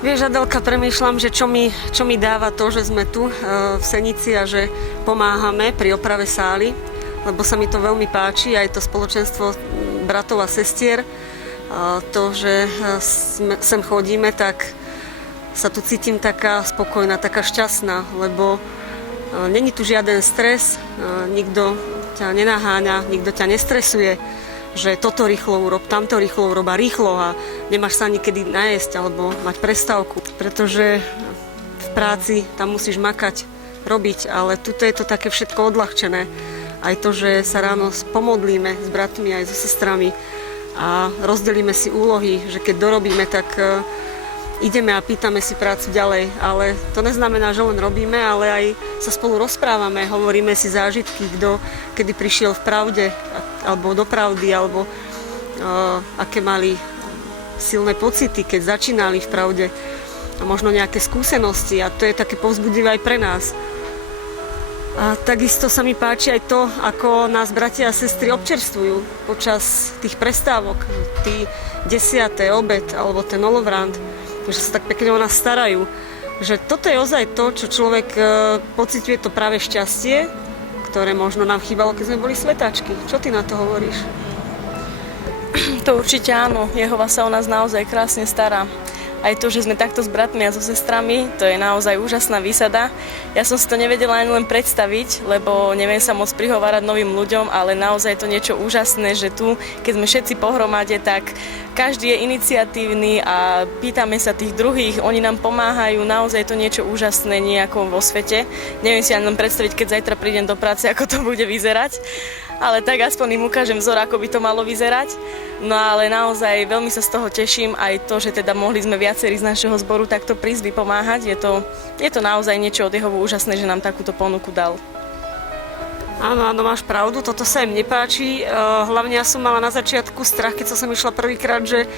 Vieš, Adelka, premýšľam, že čo mi dáva to, že sme tu v Senici a že pomáhame pri oprave sály, lebo sa mi to veľmi páči, aj to spoločenstvo bratov a sestier. To, že sem chodíme, tak sa tu cítim taká spokojná, taká šťastná, lebo není tu žiaden stres, nikto ťa nenaháňa, nikto ťa nestresuje, že toto rýchlo urob, tamto rýchlo urob a rýchlo a nemáš sa nikedy najesť alebo mať prestávku, pretože v práci tam musíš makať, robiť, ale tuto je to také všetko odľahčené. Aj to, že sa ráno pomodlíme s bratmi aj so sestrami a rozdelíme si úlohy, že keď dorobíme, tak ideme a pýtame si prácu ďalej, ale to neznamená, že len robíme, ale aj sa spolu rozprávame, hovoríme si zážitky, kto kedy prišiel v pravde, alebo do pravdy, alebo aké mali silné pocity, keď začínali v pravde a možno nejaké skúsenosti a to je také povzbudivé aj pre nás. A takisto sa mi páči aj to, ako nás bratia a sestry občerstvujú počas tých prestávok, tí 10. obed alebo ten olovrant, že sa tak pekne o nás starajú. Že toto je ozaj to, čo človek pociťuje, to práve šťastie, ktoré možno nám chýbalo, keď sme boli svetáčky. Čo ty na to hovoríš? To určite áno. Jehova sa o nás naozaj krásne stará. Aj to, že sme takto s bratmi a so sestrami, to je naozaj úžasná výsada. Ja som si to nevedela ani len predstaviť, lebo neviem sa moc prihovárať novým ľuďom, ale naozaj je to niečo úžasné, že tu, keď sme všetci pohromade, tak každý je iniciatívny a pýtame sa tých druhých, oni nám pomáhajú, naozaj je to niečo úžasné nejako vo svete. Neviem si ani len predstaviť, keď zajtra prídem do práce, ako to bude vyzerať. Ale tak aspoň im ukážem vzor, ako by to malo vyzerať. No ale naozaj veľmi sa z toho teším, aj to, že teda mohli sme viacerí z našeho zboru takto prísť vypomáhať. Je to naozaj niečo od Jehovu úžasné, že nám takúto ponuku dal. Áno, máš pravdu, toto sa im nepáči. Hlavne ja som mala na začiatku strach, keď som išla prvýkrát, že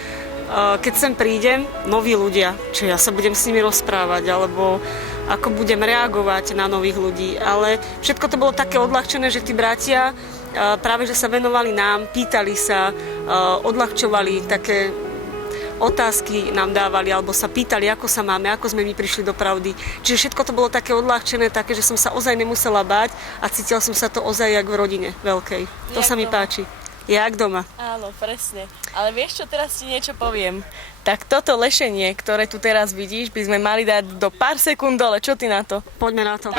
keď sem prídem, noví ľudia, či ja sa budem s nimi rozprávať, alebo ako budem reagovať na nových ľudí. Ale všetko to bolo také odľahčené, že tí bratia práve, že sa venovali nám, pýtali sa, odľahčovali, také otázky nám dávali, alebo sa pýtali, ako sa máme, ako sme my prišli do pravdy. Čiže všetko to bolo také odľahčené, také, že som sa ozaj nemusela báť a cítila som sa to ozaj jak v rodine veľkej. To sa mi páči. Jak doma. Áno, presne. Ale vieš čo, teraz ti niečo poviem. Tak toto lešenie, ktoré tu teraz vidíš, by sme mali dať do pár sekúnd dole. Čo ty na to? Poďme na to.